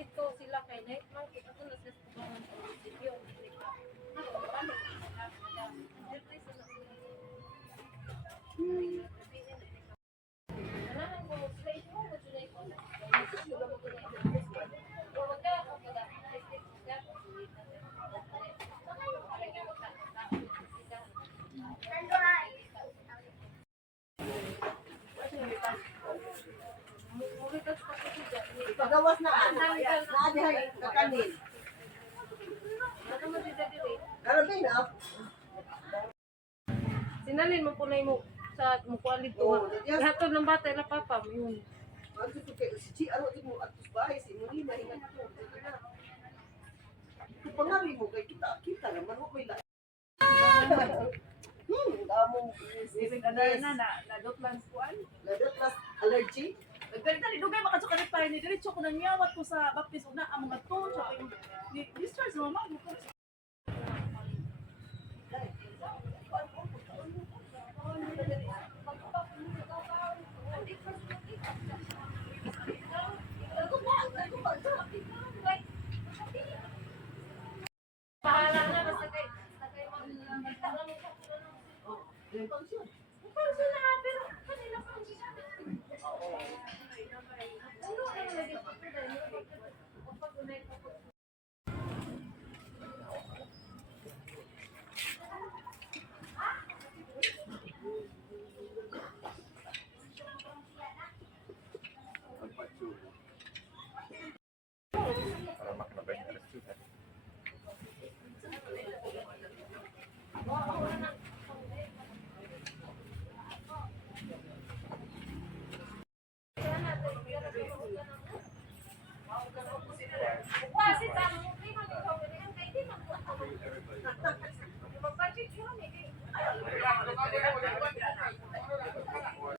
dito sila kay night market ako na sa tubangan sa munisipyo. Pagawas na dihay kakanin. Grabe na. Sinalin mo po na mo sa mukuan dito. Ihatod ng bata na papa mo yun. Ano to kay si Chi aro mo atus bahay si Muni mahingan ko. Pangabi mo kay kita naman mo may la. Damong Isip na dot lang kuan. Ladot plus allergy. Nagdali dugay makasukalit tayo ni diretso ko nang yawat ko sa baptis una ang mga to sa ni discharge mo mama ko. Pahala na basta kay Para makinabay ng restaurant. Kasi tama mo, di man ko kay di man ko. Magpapit yun eh.